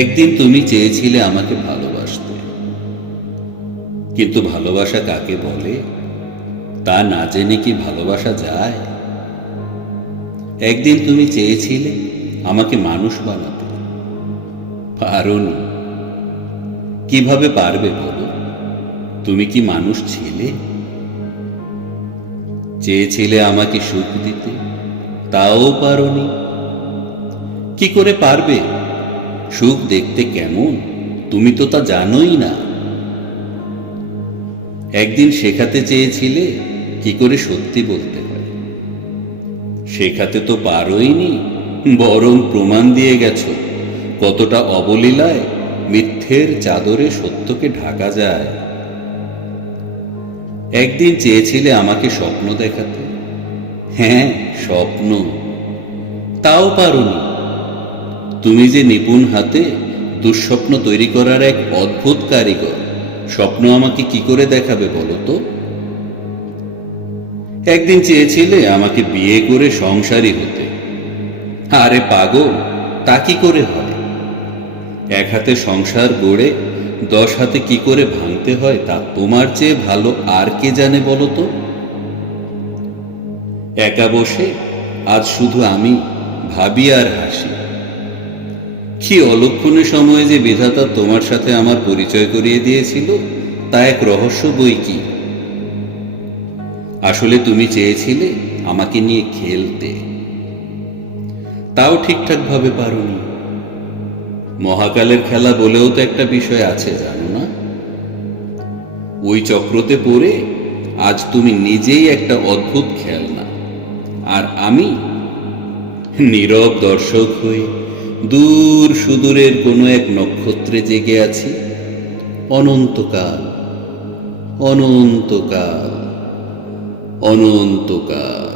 একদিন তুমি চেয়েছিলে আমাকে ভালোবাসতে, কিন্তু ভালোবাসা কাকে বলে তা না জেনে কি ভালোবাসা যায়? একদিন তুমি চেয়েছিলে আমাকে মানুষ বানাতে, পারোনি। কিভাবে পারবে বলো? তুমি কি মানুষ ছিলে? চেয়েছিলে আমাকে সুখ দিতে, তাও পারোনি। কি করে পারবে? সুখ দেখতে কেমন তুমি তো তা জানোই না। একদিন শেখাতে চেয়েছিলে কি করে সত্যি বলতে হয়, শেখাতে তো পারোইনি, বরং প্রমাণ দিয়ে গেছো কতটা অবলীলায় মিথ্যের চাদরে সত্যকে ঢাকা যায়। একদিন চেয়েছিলে আমাকে স্বপ্ন দেখাতে, হ্যাঁ স্বপ্ন, তাও পারোনি। তুমি যে নিপুণ হাতে দুঃস্বপ্ন তৈরি করার এক অদ্ভুত কারিগর, স্বপ্ন আমাকে কি করে দেখাবে বলো তো? একদিন চেয়েছিলে আমাকে বিয়ে করে সংসারী হতে, আরে পাগল, তা কি করে হয়? এক হাতে সংসার গড়ে 10 হাতে কি করে ভাঙতে হয় তা তোমার চেয়ে ভালো আর কে জানে বলো তো? একা বসে আজ শুধু আমি ভাবি আর হাসি, কি অলক্ষণে সময়ে যে বিধাতা তোমার সাথে আমার পরিচয় করিয়ে দিয়েছিল তা এক রহস্য বই কি। আসলে তুমি চেয়েছিলে আমাকে নিয়ে খেলতে, তাও ঠিকঠাক ভাবে পারোনি। মহাকালের খেলা বলেও তো একটা বিষয় আছে জানো না? ওই চক্রতে পড়ে আজ তুমি নিজেই একটা অদ্ভুত খেলনা, আর আমি নীরব দর্শক হয়ে দূর সুদূরের কোনো এক নক্ষত্রে জেগে আছি। অনন্তকাল, অনন্তকাল, অনন্তকাল।